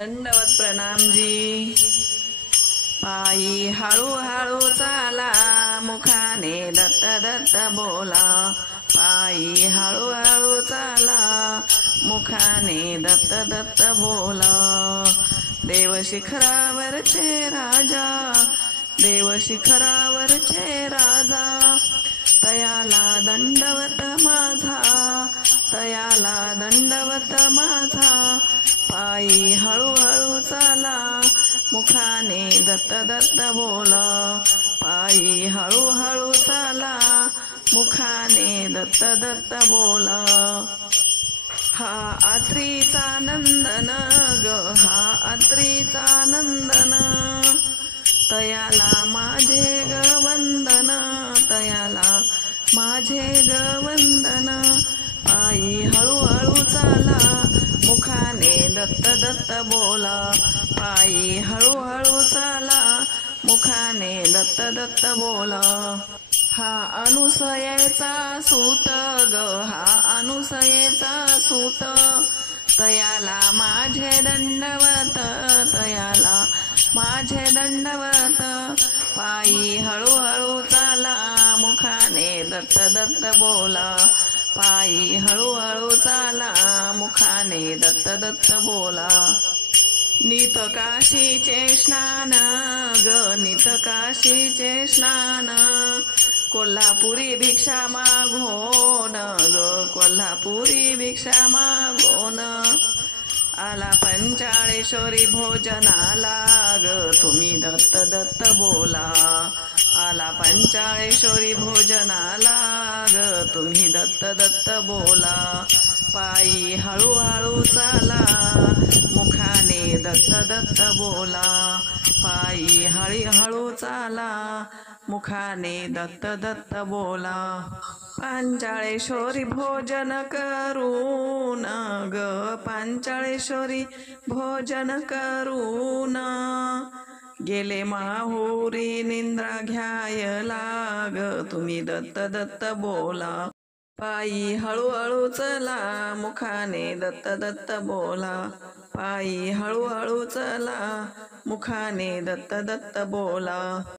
दंडवत प्रणामजी। पायी हळूहळू चाला, मुखाने दत्त दत्त बोला। पायी हळूहळू चाला, मुखाने दत्त दत्त बोला। देव शिखरावरचे राजा, देव शिखरावरचे राजा, तयाला दंडवत माझा, तयाला दंडवत माझा। पायी हळूहळू चाला, मुखाने दत्त दत्त बोला। पायी हळूहळू चाला, मुखाने दत्त दत्त बोला। हा आत्रीचा नंदन ग, हा आत्रीचा नंदन, तयाला माझे ग वंदन, तयाला माझे ग वंदन। पायी हळूहळू चाला, मुखाने दत्त दत्त बोला। पायी हळूहळू चाला, मुखाने दत्त दत्त बोला। हा अनुसयेचा सूत ग, हा अनुसयेचा सूत, तयाला माझे दंडवत, तयाला माझे दंडवत। पायी हळूहळू चाला, मुखाने दत्त दत्त बोला। पायी हळूहळू चाला, मुखाने दत्त दत्त बोला। नित काशीचे स्नान ग, नित काशीचे स्नान, कोल्हापुरी भिक्षा मागोन ग, कोल्हापुरी भिक्षा मागोन। आला पंचाळेश्वरी भोजनाला ग, तुम्ही दत्त दत्त बोला। आला पंचाळेश्वरी भोजनाला ग, तुम्ही दत्त दत्त बोला। पायी हळूहळू चाला, मुखाने दत्त दत्त बोला। पायी हळूहळू चाला, मुखाने दत्त दत्त बोला। पांचाळेश्वरी भोजन करून ग, पांचाळेश्वरी भोजन करून, गेले माहुरी निंद्रा घ्यायला ग, तुम्ही दत्त दत्त बोला। पायी हळूहळू चला, मुखाने दत्त दत्त बोला। पायी हळूहळू चला, मुखाने दत्त दत्त बोला।